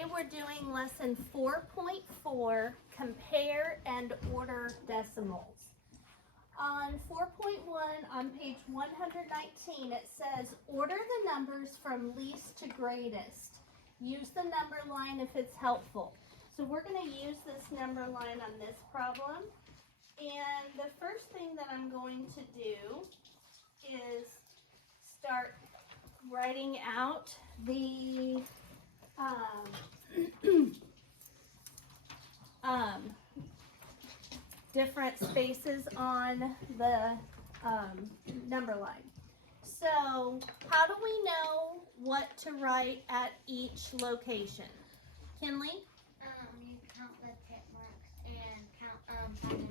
Today we're doing lesson 4.4, compare and order decimals. On 4.1 on page 119 it says order the numbers from least to greatest. Use the number line if it's helpful. So we're going to use this number line on this problem. And the first thing that I'm going to do is start writing out the different spaces on the number line. So how do we know what to write at each location? Kinley? You count the tick marks and find the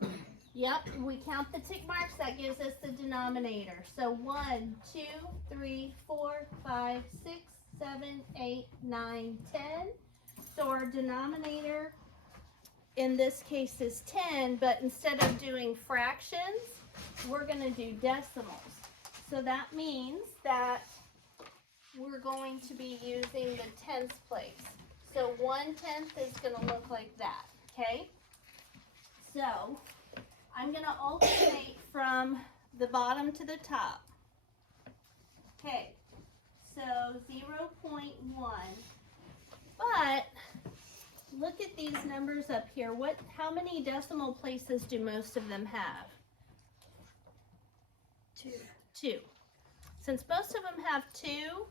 denominator. Yep, we count the tick marks, that gives us the denominator. So 1, 2, 3, 4, 5, 6, 7, 8, 9, 10. So our denominator in this case is 10, but instead of doing fractions, we're going to do decimals. So that means that we're going to be using the tenths place. So 1/10 is going to look like that, okay? So I'm going to alternate from the bottom to the top. Okay, so 0.1. But look at these numbers up here. How many decimal places do most of them have? 2. Since most of them have 2,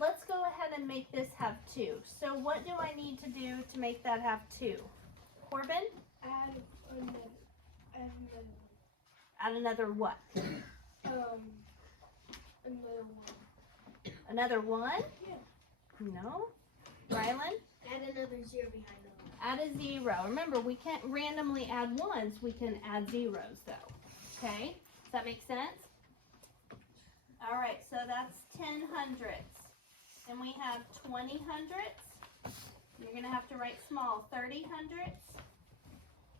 let's go ahead and make this have 2. So what do I need to do to make that have 2? Corbin? Add another what? Another one. Another 1? Yeah. No. Rylan? Add another 0 behind the one. Add a 0. Remember, we can't randomly add 1s. We can add 0s though. Okay? Does that make sense? All right, so that's 10 hundredths. And we have 20 hundredths. You're going to have to write small. 30 hundredths,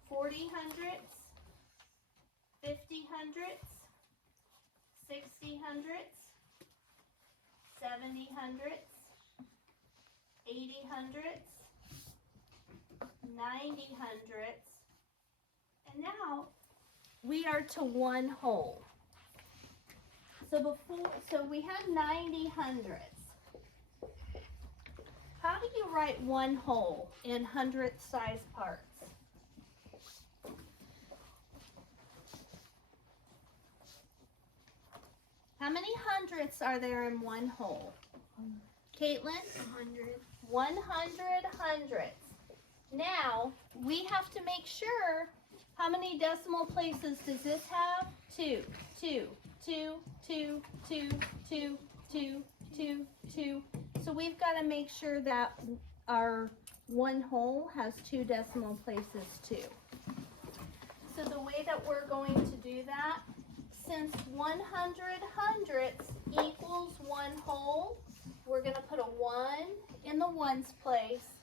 40 hundredths, 50 hundredths, 60 hundredths, 70 hundredths, 80 hundredths, 90 hundredths, and now we are to 1 whole. So we had 90 hundredths. How do you write 1 whole in hundredth size parts? How many hundredths are there in 1 whole? Caitlin? 100. 100 hundredths. Now, we have to make sure, how many decimal places does this have? 2, 2, 2, 2, 2, 2, 2, 2, 2. So we've got to make sure that our 1 whole has 2 decimal places too. So the way that we're going to do that, since 100 hundredths equals 1 whole, we're going to put a 1 in the ones place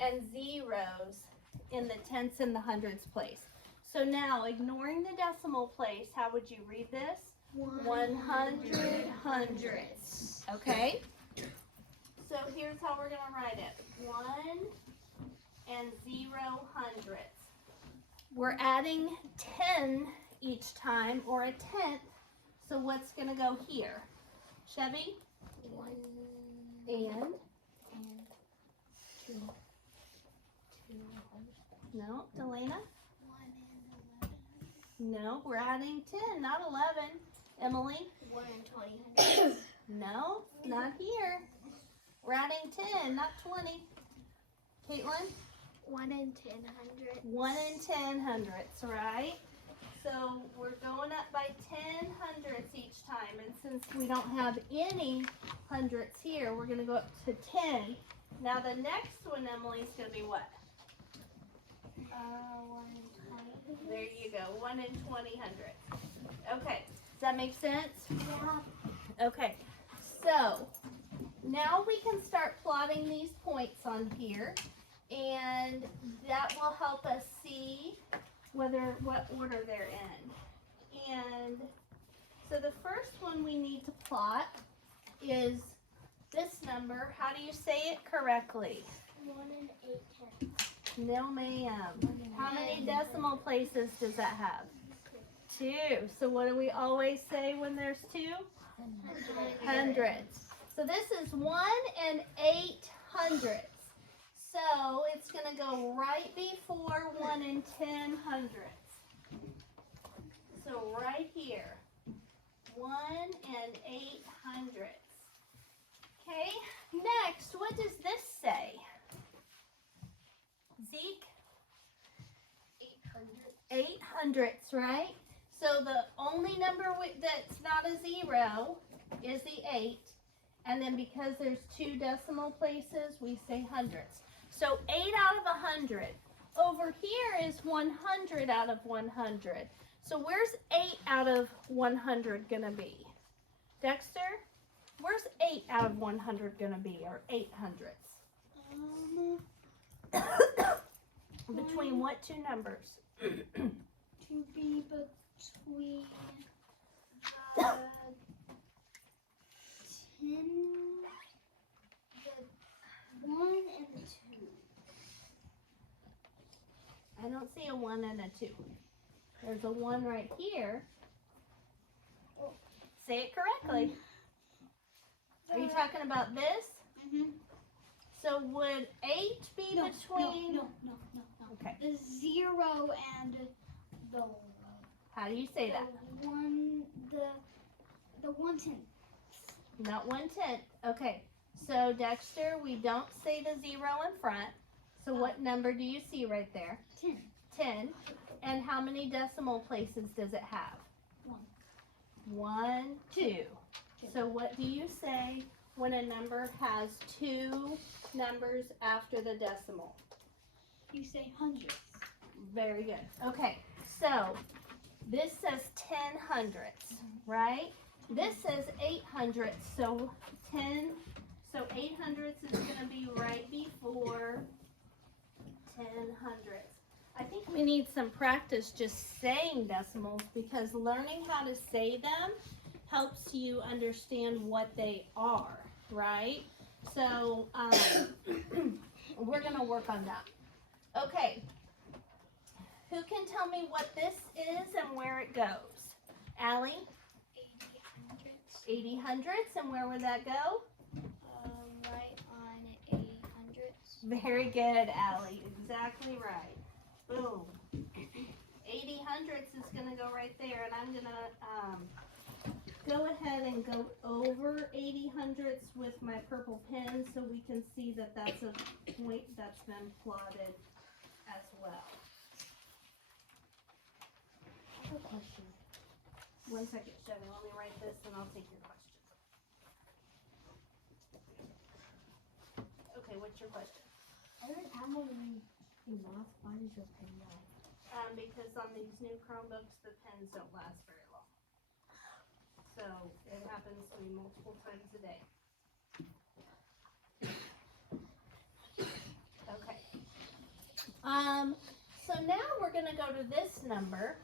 and zeros in the tenths and the hundredths place. So now, ignoring the decimal place, how would you read this? 100 hundredths. Okay? So here's how we're going to write it. 1 and 0 hundredths. We're adding 10 each time, or a tenth. So what's going to go here? Chevy? 1 And? 2. 2. No. Delana? 1 and 11. No, we're adding 10, not 11. Emily? 1 and 20 hundredths. No, not here. We're adding 10, not 20. Caitlin? 1 and 10 hundredths. 1 and 10 hundredths, right? So we're going up by 10 hundredths each time. And since we don't have any hundredths here, we're going to go up to 10. Now the next one, Emily, is going to be what? 1 and 20. There you go, 1 and 20 hundredths. Okay, does that make sense? Yeah. Okay, so now we can start plotting these points on here, and that will help us see what order they're in. And so the first one we need to plot is this number, how do you say it correctly? 1 and 8/10. No, ma'am. How many decimal places does that have? 2. So what do we always say when there's 2? Hundreds. So this is 1 and 8/100. So it's going to go right before 1 and 10/100. So right here, 1 and 8/100. Okay, next, what does this say? Zeke? 800. 800s, right? So the only number that's not a 0 is the 8. And then because there's 2 decimal places, we say hundreds. So 8 out of 100. Over here is 100 out of 100. So where's 8 out of 100 gonna be? Dexter? Where's 8 out of 100 gonna be, or 800s? Between what 2 numbers? To be between the 10, the 1 and 2. I don't see a 1 and a 2. There's a 1 right here. Say it correctly. Are you talking about this? Mm-hmm. So would 8 be between? No. Okay. The 0 and the How do you say that? the 1/10. Not 1/10. Okay. So Dexter, we don't say the 0 in front. So what number do you see right there? 10. 10. And how many decimal places does it have? 1, 2. So what do you say when a number has 2 numbers after the decimal? You say hundreds. Very good. Okay, so this says 10/100, right? This says 800, so 800 is going to be right before 10/100. I think we need some practice just saying decimals, because learning how to say them helps you understand what they are, right? So we're going to work on that. Okay, who can tell me what this is and where it goes? Allie? 80/100s, and where would that go? Right on 800s. Very good, Allie. Exactly right. Boom. 80/100s is going to go right there, and I'm going to go ahead and go over 80/100s with my purple pen so we can see that that's a point that's been plotted as well. I have a question. 1 second, Chevy. Let me write this and I'll take your question. Okay, what's your question? I don't have any math. Why is your pen now? Because on these new Chromebooks, the pens don't last very long. So it happens to me multiple times a day. Okay. So now we're gonna go to this number.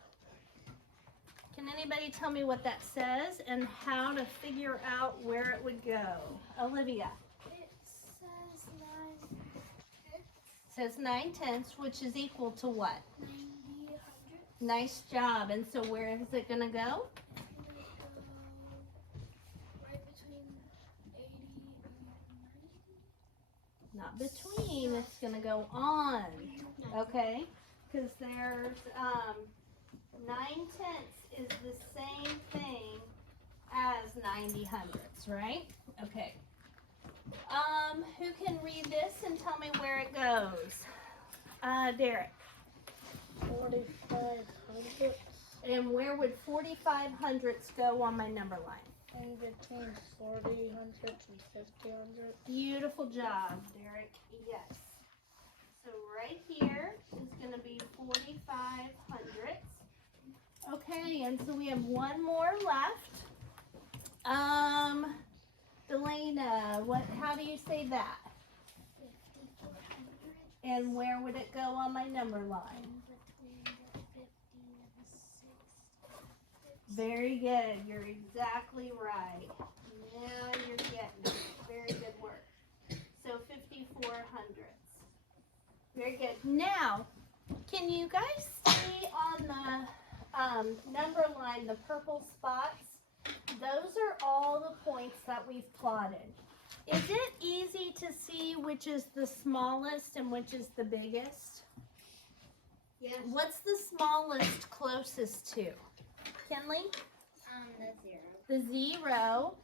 Can anybody tell me what that says and how to figure out where it would go? Olivia. It says 9/10, 9/10, which is equal to what? 90/100. Nice job. And so where is it gonna go? Right between 80 and 90. Not between, it's gonna go on. Okay? Because there's 9/10 is the same thing as 90/100s, right? Okay. Who can read this and tell me where it goes? Derek. 4500 And where would 45/100s go on my number line? in between 40/100 and 50/100. Beautiful job, Derek. Yes. So right here is going to be 45/100s. Okay, and so we have one more left. Delana, how do you say that? 5400 And where would it go on my number line? between the 50 and the 60. Very good. You're exactly right. Now you're getting it. Very good work. So 54 hundredths. Very good. Now, can you guys see on the number line, the purple spots? Those are all the points that we've plotted. Is it easy to see which is the smallest and which is the biggest? Yes. What's the smallest closest to? Kinley? The 0. The 0.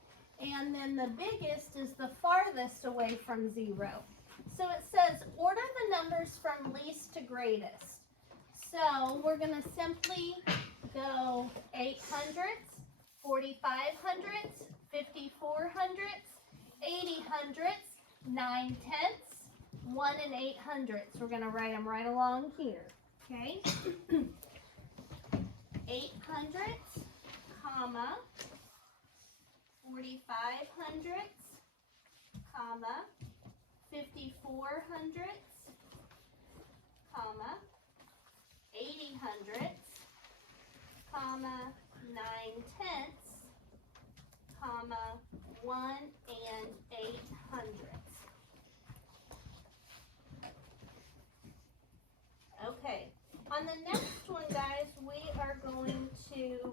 And then the biggest is the farthest away from 0. So it says order the numbers from least to greatest. So we're going to simply go 8 hundredths, 45 hundredths, 54 hundredths, 80 hundredths, 9 tenths, 1 and 8 hundredths. We're going to write them right along here. Okay? 8 hundredths, comma, 45 hundredths, comma, 54 hundredths, comma, 80 hundredths, comma, 9 tenths, comma, 1 and 8 hundredths. Okay, on the next one, guys, we are going to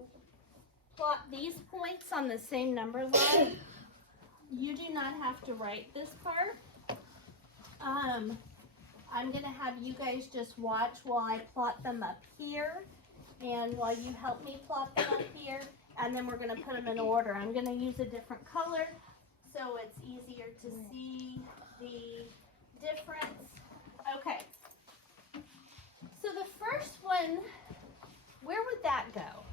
plot these points on the same number line. You do not have to write this part. I'm going to have you guys just watch while I plot them up here, and while you help me plot them up here, and then we're going to put them in order. I'm going to use a different color so it's easier to see the difference. Okay. So the first one, where would that go?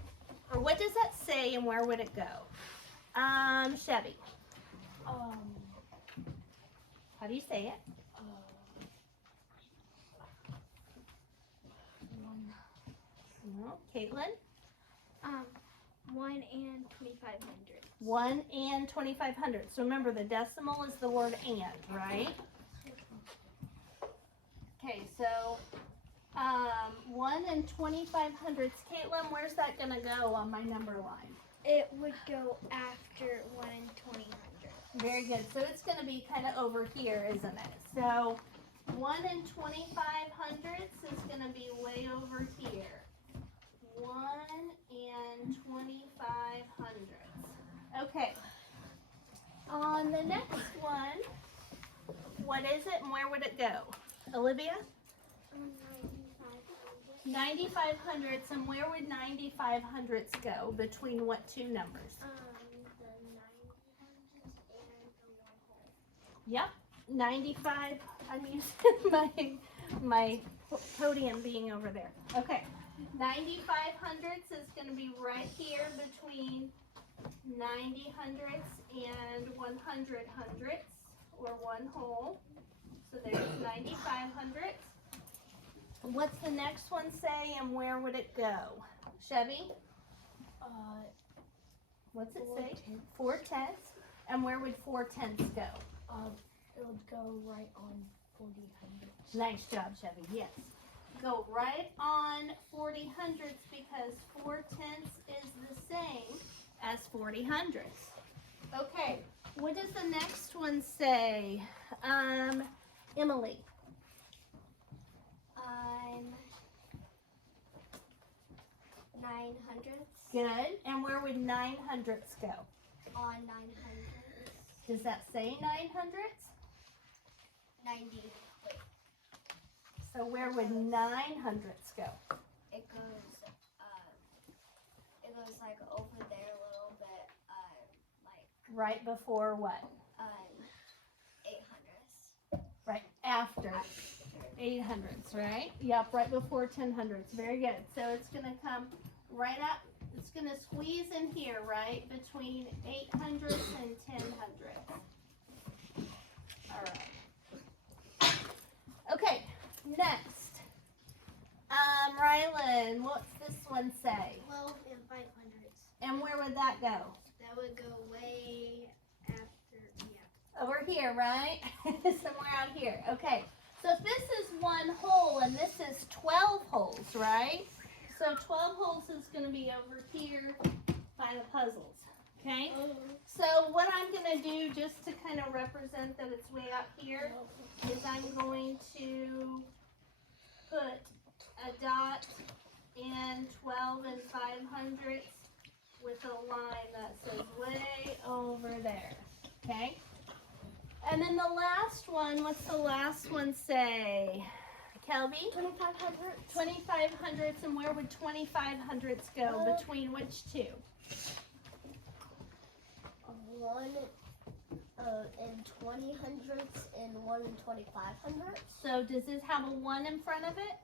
Or what does that say and where would it go? Chevy. How do you say it? No, Caitlin? 1 and 25 hundredths. 1 and 2500. So remember, the decimal is the word and, right? Okay, so 1 and 25 hundredths. Caitlin, where's that going to go on my number line? It would go after 1 and 20 hundredths. Very good. So it's going to be kind of over here, isn't it? So 1 and 25 hundredths is going to be way over here. 1 and 25 hundredths. Okay. On the next one, what is it and where would it go? Olivia? 95 hundredths, and where would 95 hundredths go? Between what two numbers? The 90 hundredths and the 1 whole. Yep, 95. I'm using my podium being over there. Okay, 95 hundredths is going to be right here between 90 hundredths and 100 hundredths, or 1 whole. So there's 95 hundredths. What's the next one say, and where would it go? Chevy? What's it say? 4 tenths. And where would 4 tenths go? It would go right on 40 hundredths. Nice job, Chevy. Yes. Go right on 40 hundredths because 4 tenths is the same as 40 hundredths. Okay. What does the next one say? Emily. 9 hundredths. Good. And where would 9 hundredths go? On 9 hundredths. Does that say 9 hundredths? 90. Wait. So where would 9 hundredths go? It goes like over there a little bit, like Right before what? 8 hundredths. Right after 8 hundredths, right? Yep, right before 10 hundredths. Very good. So it's going to come right up. It's going to squeeze in here, right? Between 8 hundredths and 10 hundredths. All right. Okay, next. Rylan, what's this one say? 12 and 5 hundredths. And where would that go? That would go way after, yeah. Over here, right? Somewhere out here. Okay. So if this is 1 whole and this is 12 holes, right? So 12 holes is going to be over here by the puzzles. Okay? So what I'm going to do, just to kind of represent that it's way out here, is I'm going to put a dot in 12 and 500ths with a line that says way over there. Okay? And then the last one, what's the last one say? Kelby? 2500. 2500ths, and where would 2500ths go? Between which two? 1 in 20 hundredths and 1 in 25 hundredths. So does this have a 1 in front of it?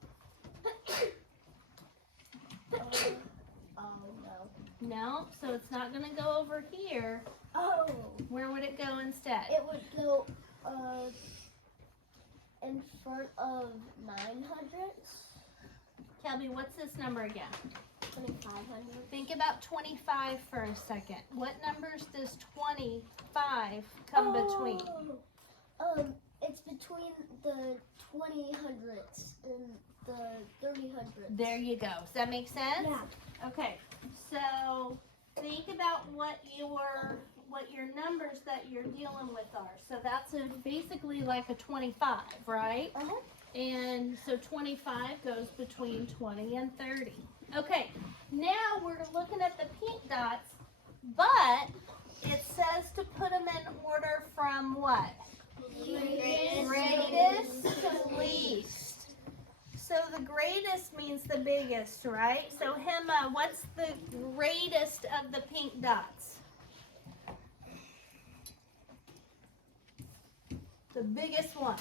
No. No, so it's not going to go over here. Oh. Where would it go instead? It would go in front of 9 hundredths. Kelby, what's this number again? 2500. Think about 25 for a second. What numbers does 25 come between? It's between the 20 hundredths and the 30 hundredths. There you go. Does that make sense? Yeah. Okay, so think about what your numbers that you're dealing with are. So that's basically like a 25, right? Uh-huh. And so 25 goes between 20 and 30. Okay, now we're looking at the pink dots, but it says to put them in order from what? Greatest to least. So the greatest means the biggest, right? So Hema, what's the greatest of the pink dots? The biggest one.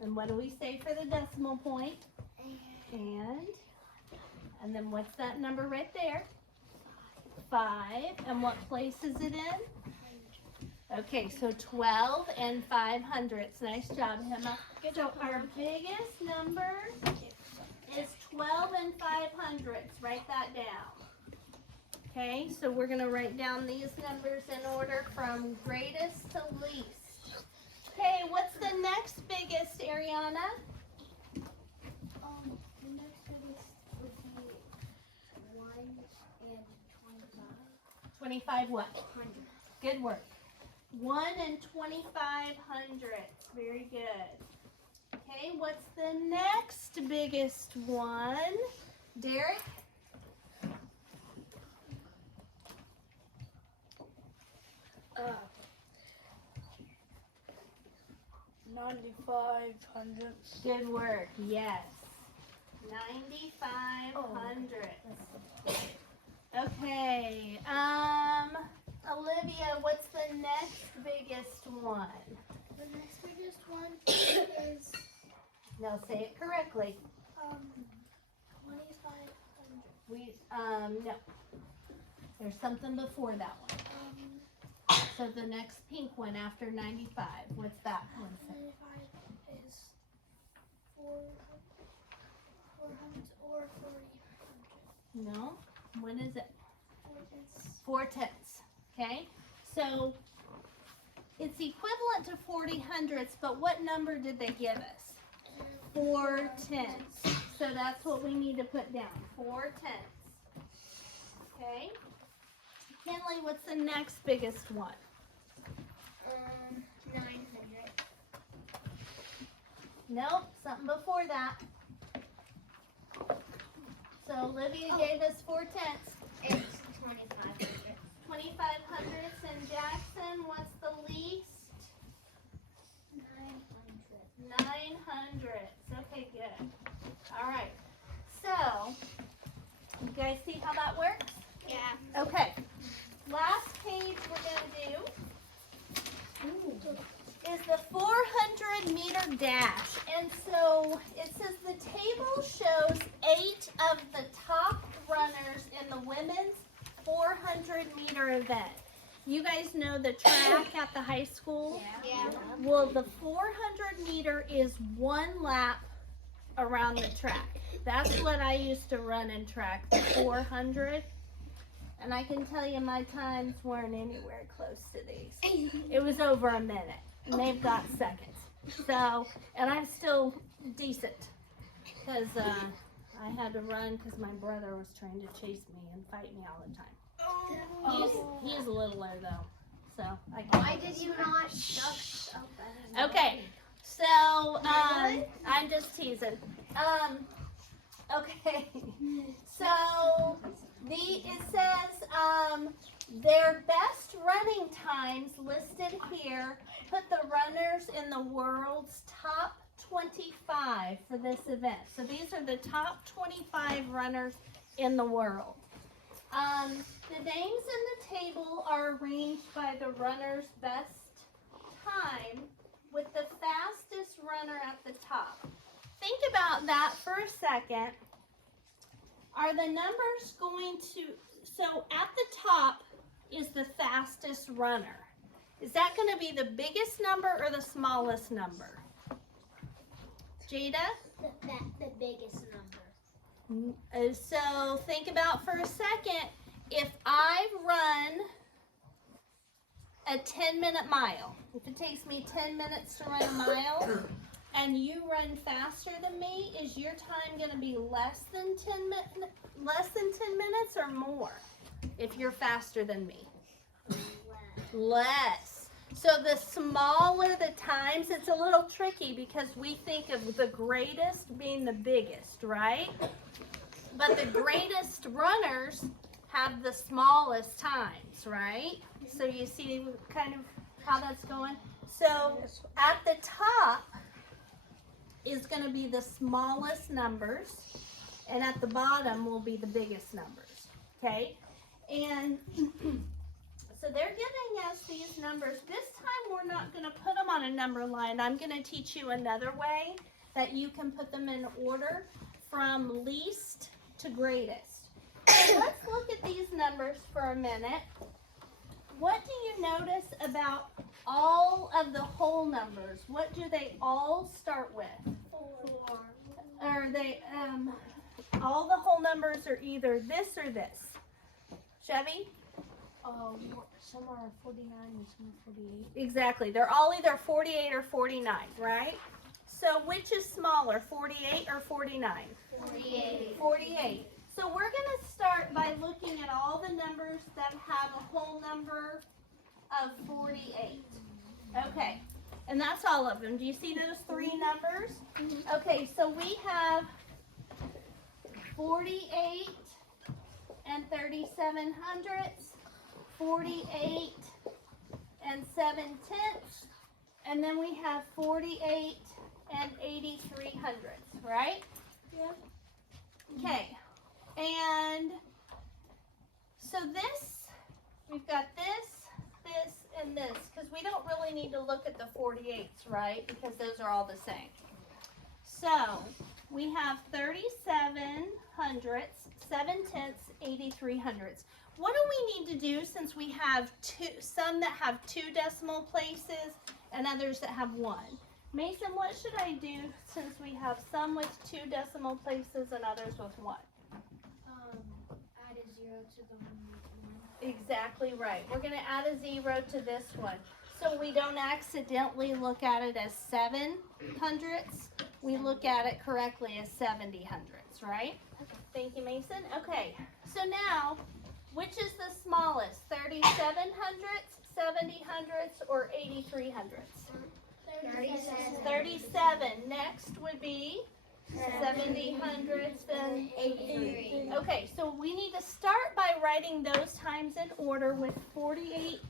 And what do we say for the decimal point? And then what's that number right there? 5. And what place is it in? Okay, so 12 and 500ths. Nice job, Hema. So our biggest number is 12 and 500ths. Write that down. Okay, so we're going to write down these numbers in order from greatest to least. Okay, what's the next biggest, Ariana? The next biggest would be 1 and 25. 25 what? 100. Good work. 1 and 25 hundredths. Very good. Okay, what's the next biggest one? Derek? 95 hundredths. Good work. Yes. 95 hundredths. Okay. Olivia, what's the next biggest one? The next biggest one is Now say it correctly. 2500. No. There's something before that one. So the next pink one after 95. What's that one say? 95 is 400 or 400. No. When is it? 4 4/10. Okay. So it's equivalent to 40 hundredths, but what number did they give us? 4/10. So that's what we need to put down. 4/10. Okay. Kinley, what's the next biggest one? 900. Nope, something before that. So Olivia gave us 4/10. It's 2500. 25 hundredths, and Jackson, what's the least? 900. 9 hundredths. Okay, good. All right. So, you guys see how that works? Yeah. Okay. Last page we're going to do is the 400 meter dash. And so it says the table shows 8 of the top runners in the women's 400 meter event. You guys know the track at the high school? Yeah. Well, the 400 meter is 1 lap around the track. That's what I used to run in track, the 400. And I can tell you my times weren't anywhere close to these. It was over a minute. And they've got seconds. So, and I'm still decent because I had to run because my brother was trying to chase me and fight me all the time. He's littler though, so I can't. Why did you not shut up? Okay, so I'm just teasing. Okay, so it says their best running times listed here. Put the runners in the world's top 25 for this event. So these are the top 25 runners in the world. The names in the table are arranged by the runner's best time with the fastest runner at the top. Think about that for a second. Are the numbers going to, so at the top is the fastest runner. Is that going to be the biggest number or the smallest number? Jada? The biggest number. So think about for a second, if I run a 10-minute mile, if it takes me 10 minutes to run a mile, and you run faster than me, is your time going to be less than 10 minutes or more if you're faster than me? Less. So the smaller the times, it's a little tricky because we think of the greatest being the biggest, right? But the greatest runners have the smallest times, right? So you see kind of how that's going? So at the top is going to be the smallest numbers, and at the bottom will be the biggest numbers, okay? And so they're giving us these numbers. This time we're not going to put them on a number line. I'm going to teach you another way that you can put them in order from least to greatest. So let's look at these numbers for a minute. What do you notice about all of the whole numbers? What do they all start with? 4. Are they, all the whole numbers are either this or this? Chevy? Some are 49 and some are 48. Exactly. They're all either 48 or 49, right? So which is smaller, 48 or 49? 48. 48. So we're going to start by looking at all the numbers that have a whole number of 48. Okay. And that's all of them. Do you see those three numbers? Okay, so we have 48 and 37 hundredths, 48 and 7 tenths, and then we have 48 and 83 hundredths, right? Yeah. Okay, and so this, we've got this, and this, because we don't really need to look at the 48s, right? Because those are all the same. So we have 37 hundredths, 7 tenths, 83 hundredths. What do we need to do since we have some that have 2 decimal places and others that have 1? Mason, what should I do since we have some with 2 decimal places and others with 1? Add a 0 to the one. Exactly right. We're going to add a 0 to this one. So we don't accidentally look at it as 7 hundredths. We look at it correctly as 70 hundredths, right? Thank you, Mason. Okay, so now, which is the smallest? 37 hundredths, 70 hundredths, or 83 hundredths? 37. Next would be 70 hundredths and 83. Okay, so we need to start by writing those times in order with 48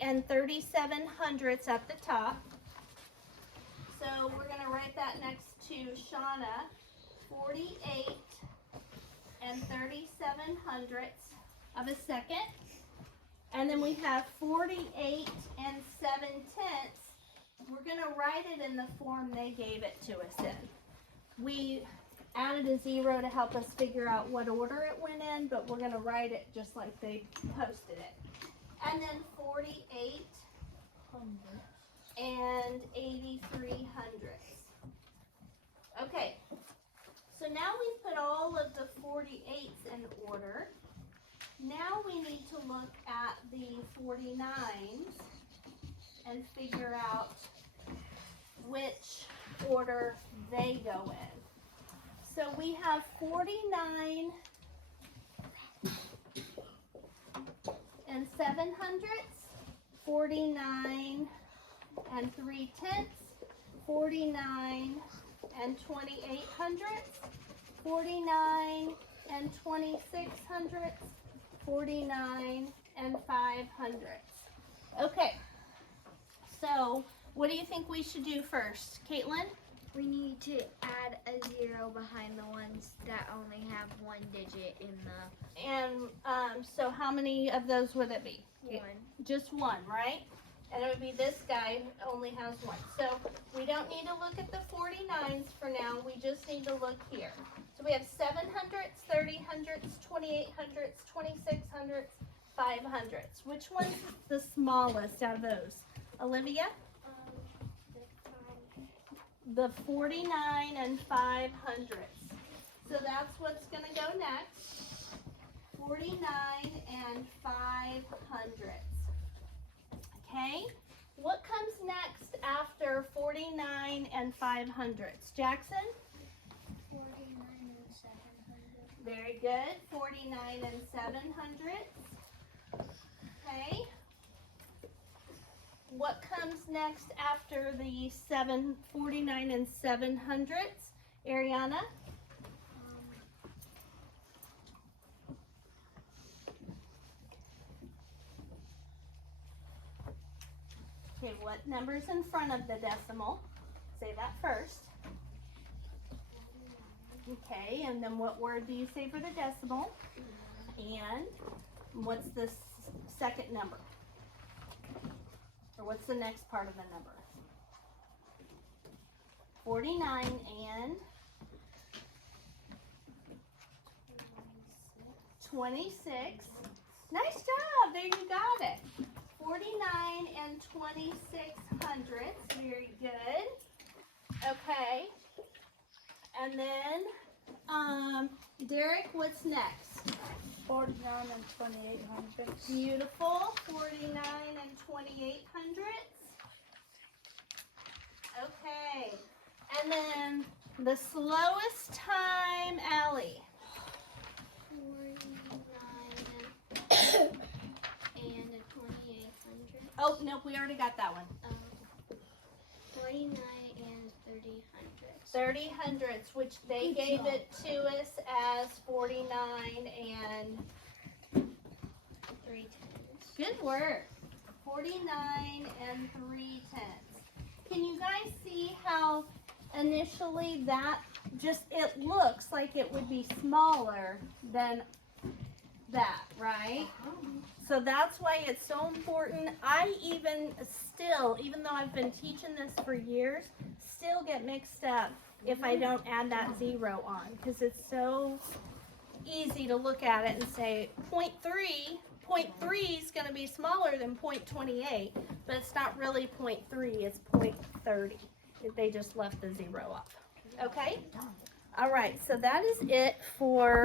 and 37 hundredths at the top. So we're going to write that next to Shauna, 48 and 37 hundredths of a second. And then we have 48 and 7 tenths. We're going to write it in the form they gave it to us in. We added a 0 to help us figure out what order it went in, but we're going to write it just like they posted it. And then 48 and 83 hundredths. Okay, so now we've put all of the 48s in order. Now we need to look at the 49s and figure out which order they go in. So we have 49 and 700, 49 and 3/10, 49 and 2800, 49 and 2600, 49 and 500. Okay, so what do you think we should do first, Caitlin? We need to add a 0 behind the ones that only have one digit in the And so how many of those would it be? one. Just one, right? And it would be this guy only has one. So we don't need to look at the 49s for now. We just need to look here. So we have 700s, 3000s, 2800s, 2600s, 500s. Which one's the smallest out of those? Olivia? The 49 and 500s. So that's what's going to go next. 49 and 500s. Okay? What comes next after 49 and 500s? Jackson? 49 and 700. Very good. 49 and 700s. Okay? What comes next after the 49 and 700s? Ariana? Okay, what number's in front of the decimal? Say that first. Okay, and then what word do you say for the decimal? And what's the second number? Or what's the next part of the number? 49 and 26. Nice job, there you got it. 49 and 26 hundredths, very good. Okay, and then, Derek, what's next? 49 and 2800. Beautiful, 49 and 28 hundredths. Okay, and then the slowest time, Allie. 49 and a 2800. Oh, nope, we already got that one. 49 and 3000. 30 hundredths, which they Good gave job. it to us as 49 and 3 good work. 49 and 3/10. Can you guys see how initially that it looks like it would be smaller than that, right? So that's why it's so important. I even though I've been teaching this for years, still get mixed up if I don't add that 0 on, because it's so easy to look at it and say 0.3 is going to be smaller than 0.28, but it's not really 0.3, it's 0.30. They just left the 0 off. Okay? All right, so that is it for